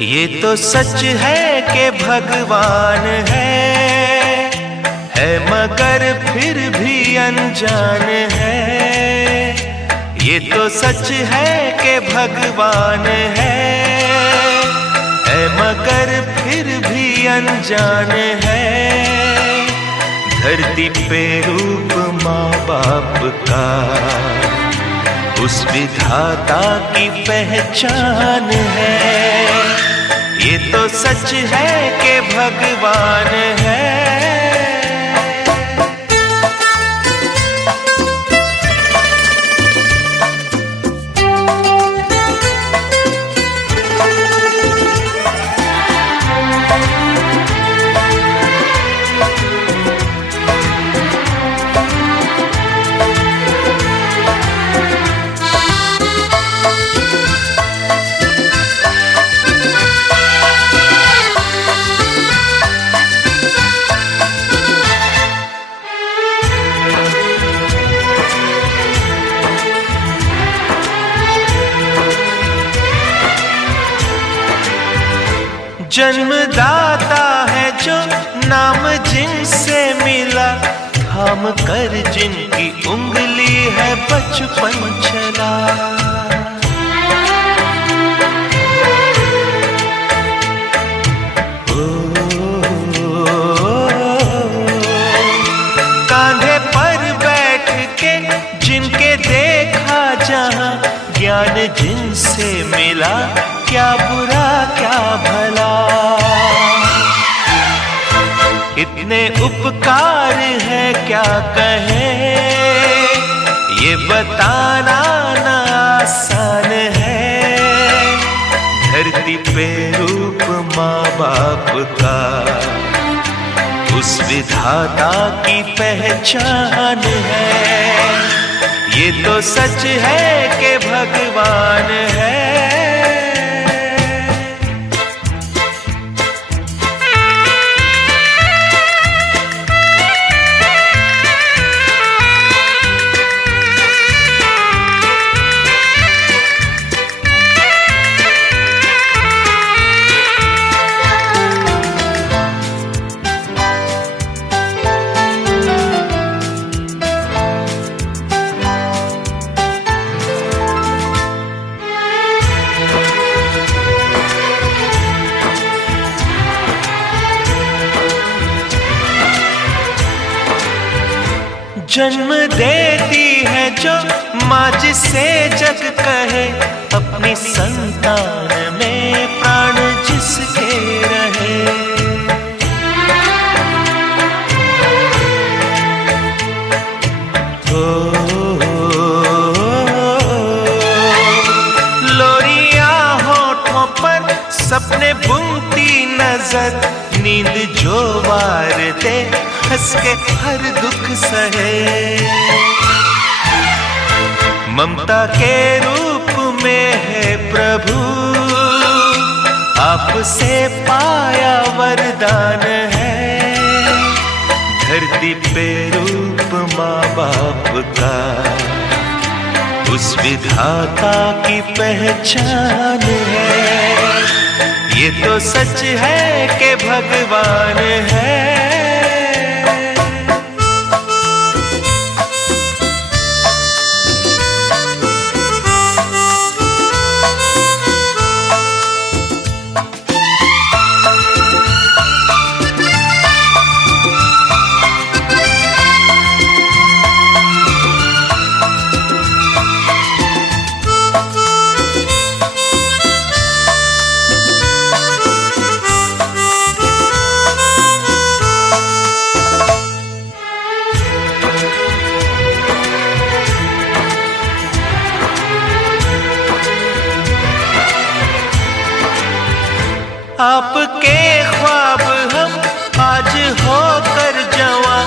ये तो सच है कि भगवान है मगर फिर भी अनजान है। ये तो सच है कि भगवान है मगर फिर भी अनजान है। धरती पे रूप माँ बाप का उस विधाता की पहचान है। ये तो सच है कि भगवान है। जन्मदाता है जो नाम जिनसे मिला, थाम कर जिनकी उंगली है बचपन चला। कांधे पर बैठ के जिनके देखा जहां, ज्ञान जिनसे मिला क्या बुरा क्या भला। इतने उपकार है क्या कहें, ये बताना ना आसान है। धरती पे रूप माँ बाप का उस विधाता की पहचान है। ये तो सच है कि भगवान है। जन्म देती है जो माँ जिसे जग कहे, अपनी संतान में प्राण जिसके रहे। लोरिया होठों पर सपने बुनती नजर, नींद जो वार दे हंस के हर दुख सहे। ममता के रूप में है प्रभु, आपसे पाया वरदान है। धरती पे रूप माँ बाप का उस विधाता की पहचान है। ये तो सच है कि भगवान है। आपके ख्वाब हम आज होकर जवां,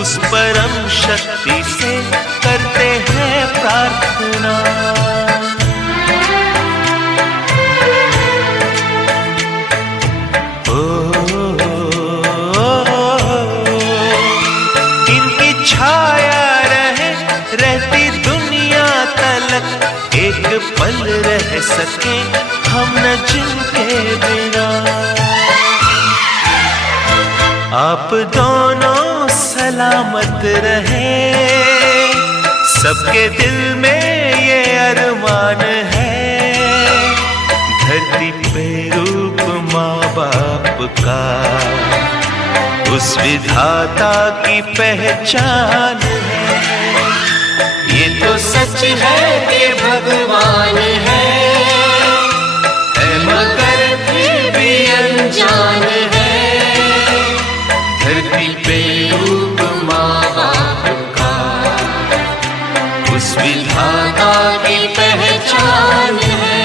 उस परम शक्ति से करते हैं प्रार्थना। इनकी छाया रहती दुनिया तलक, एक पल रह सके हम न जिनके बिना। आप दोनों सलामत रहे, सबके दिल में ये अरमान है। धरती पे रूप माँ बाप का उस विधाता की पहचान है। ये तो सच है कि भगवान है मगर फिर भी अनजान है। धरती पे रूप माँ बाप का उस विधाता की पहचान है।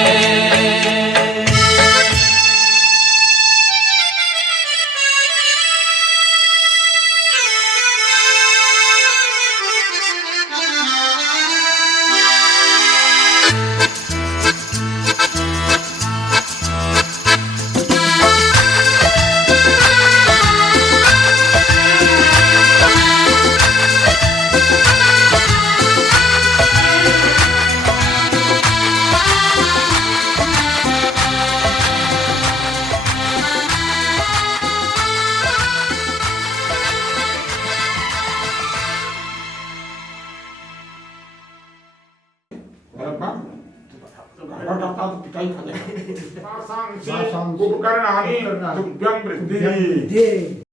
तुभ्यं वृद्धि।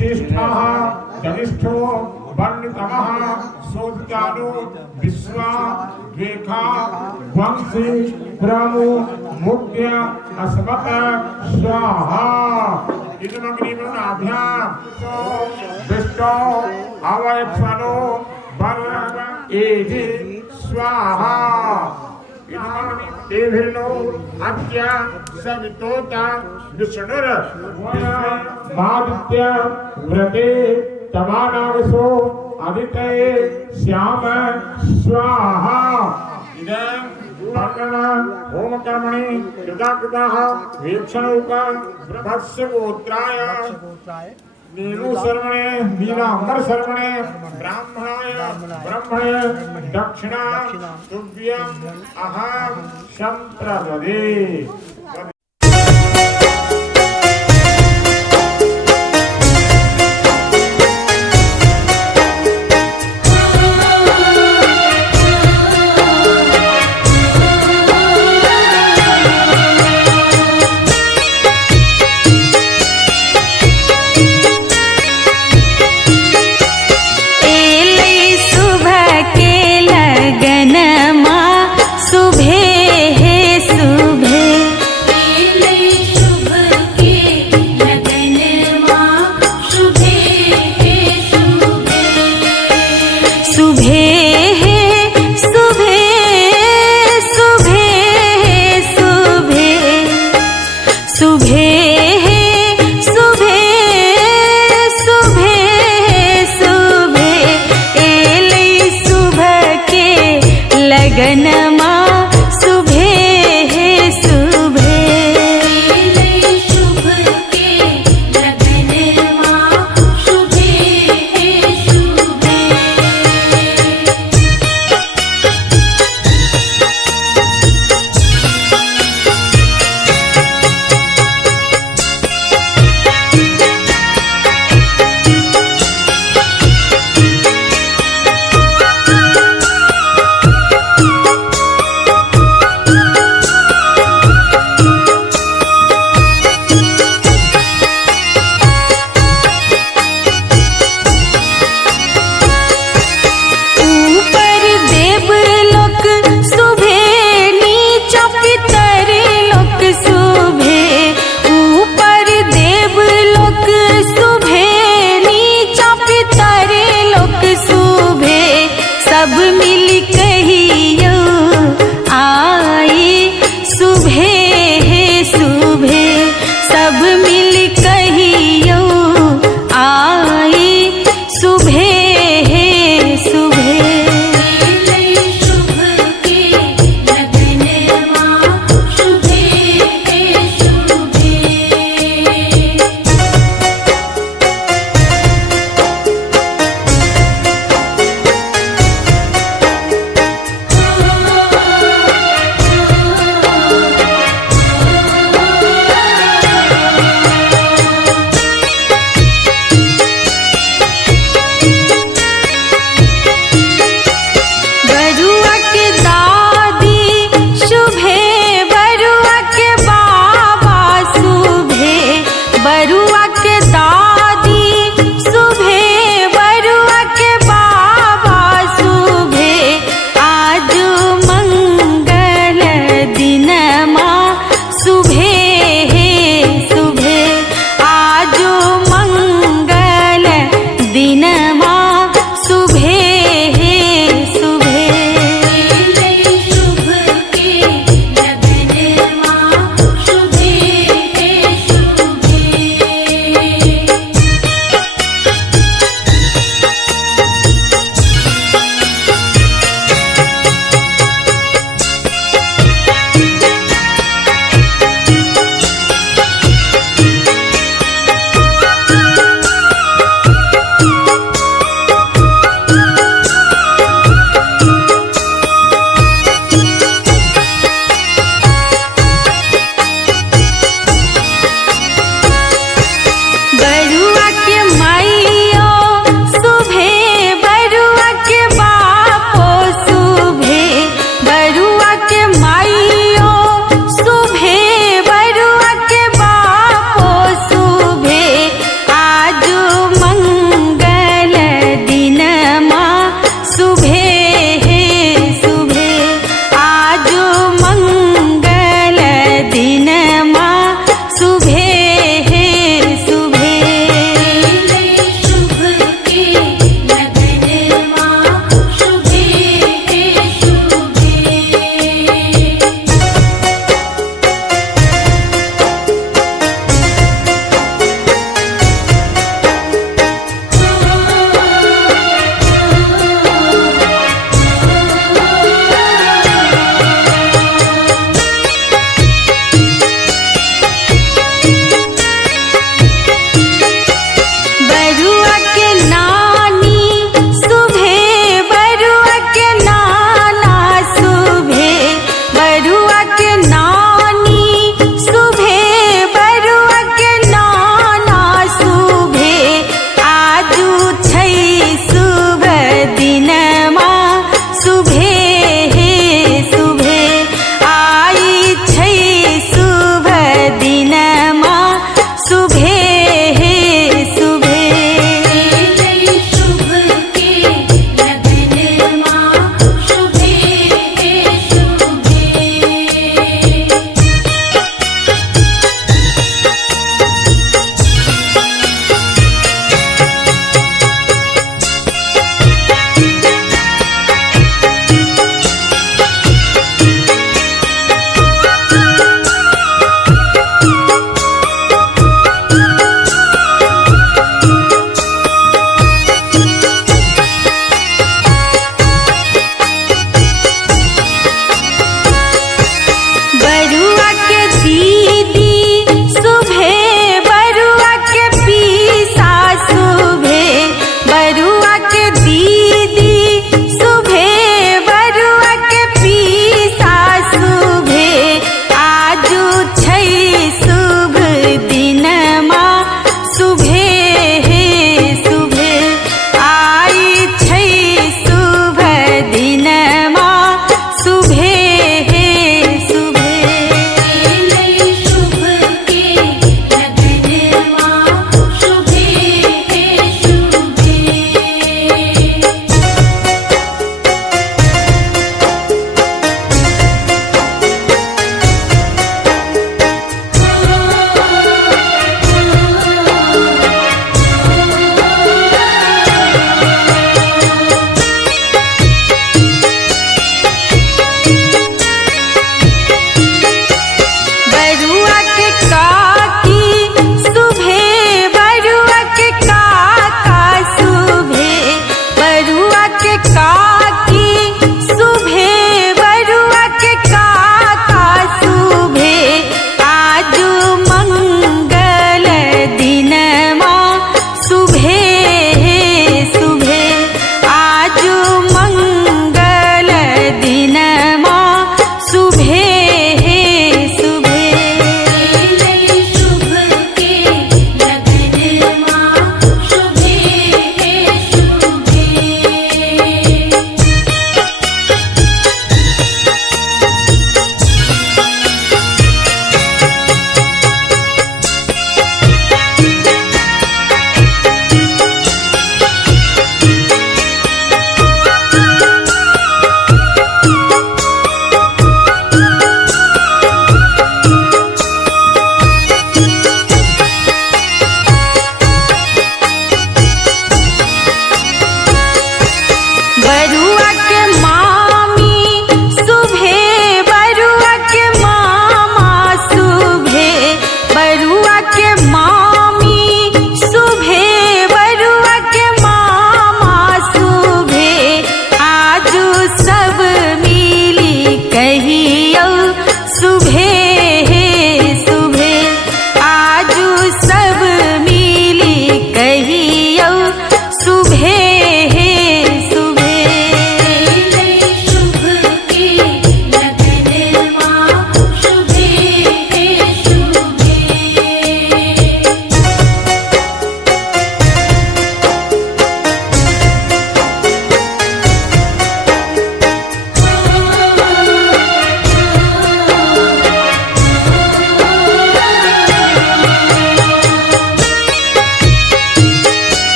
विशिष्टः जनिष्ठो वर्णितमः सोत्यानु विश्वा द्वेखा वंशी प्रमु मुख्य अस्मत स्वाहा इदमग्निमनाभ्यां विष्णो अवयक्षणो वर्णः एहि स्वाहा देभिर्नो अद्य सवितोता विष्णुर मादित्य व्रते तमानावसो आदित्ये श्याम स्वाहा इदं वर्णन होम कर्मणि कृताकृताः वीक्षणोका वत्स्य गोत्राय नीलु सर्वणे नीलांबर सर्वणे ब्राह्मणाय ब्रह्मणे दक्षिणा तुभ्यं अहं संप्रददे।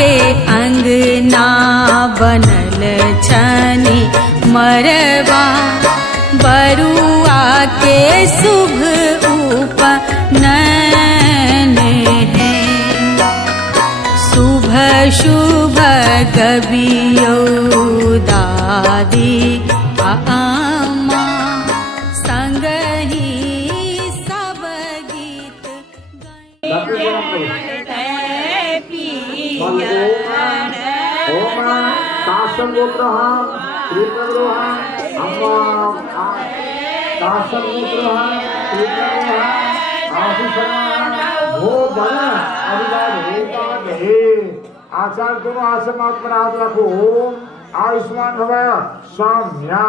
के अंगना बनल छनी मरवा बरुआ के शुभ उपनयन है शुभ शुभ कबियो दादी आमा संग ही सब गीत ओम काशम गोत्रः त्रिपुरोः अम्मा काशम गोत्रः त्रिपुरोः आशीषः भो बल अधिकार एकांत हे आचार्य दोनों आसन मात पर हाथ रखो ओम आयुष्मान भव सौम्या